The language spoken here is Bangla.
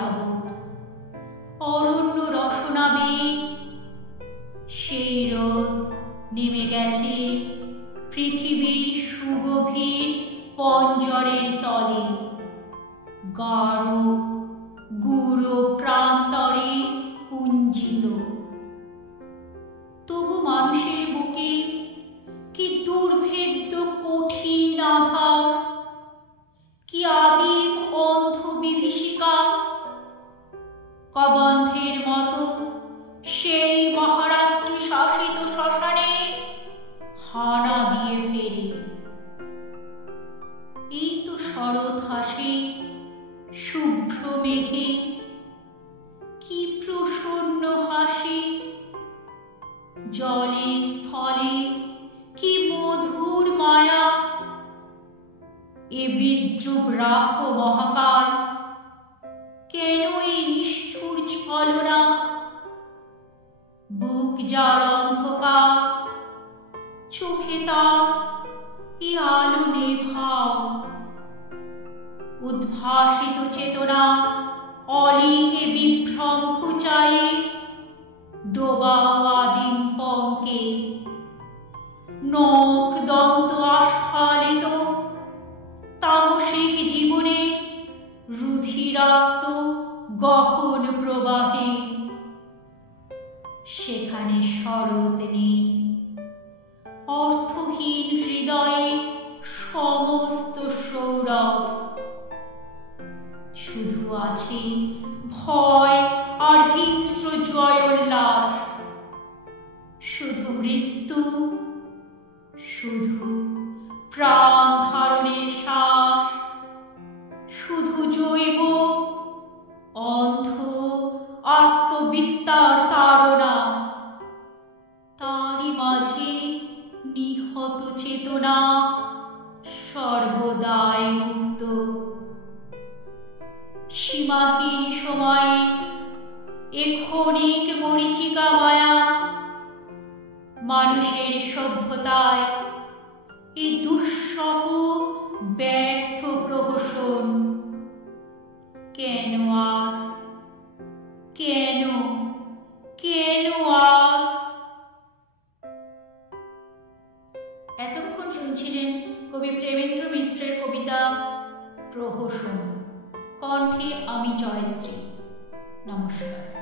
যাবৎ অরণ্য রসনাবে সেই রোদ নেমে গেছে পৃথিবীর সুগভীর পঞ্জরের তলে, গাঢ় গূঢ় প্রান্তরে পুঞ্জিত। তবু মানুষের বুকে কি দুর্ভেদ্য কঠিন আধার, কি আদিম অন্ধ বিভীষিকা! কবন্ধের মতো সেই মহারাত্রি শাসিত শ্মশানে হানা দিয়ে ফেরে। এই তো শরৎ হাসে শুভ্র মেঘে, কি প্রসন্ন হাসি! জলে স্থলে কি মধুর মায়া! এ বিদ্রুপ রাখো মহাকাল, কেন এই নিষ্ঠুর ছলনা? বুক যার অন্ধকার, চোখে তার এ আলো নেভাও। উদ্ভাসিত চেতনার অলিকে বিভ্রম ঘুচায়ে ডোবাও আদিম পঙ্কে। নখ দন্ত আস্ফালিত তামসিক জীবনের রুধিরাক্ত গহন প্রবাহে। সেখানে শরৎ নেই, অর্থহীন হৃদয়ে সমস্ত সৌরভ। শুধু আছে ভয় আর হিংস্র জয়োল্লাস, শুধু মৃত্যু, শুধু প্রাণ ধারণের শ্বাস, শুধু জৈব অন্ধ আত্মবিস্তার তাড়না। তারই মাঝে নিহত চেতনা সর্বদাই মুক্ত। সীমাহীন সময়ের এ ক্ষণিক মরীচিকা মায়া, মানুষের সভ্যতায় এ দুঃসহ ব্যর্থ প্রহসন। কেন আর, কেন, কেন আর? এতক্ষণ শুনছিলেন কবি প্রেমেন্দ্র মিত্রের কবিতা প্রহসন, কণ্ঠে আমি জয়শ্রী। নমস্কার।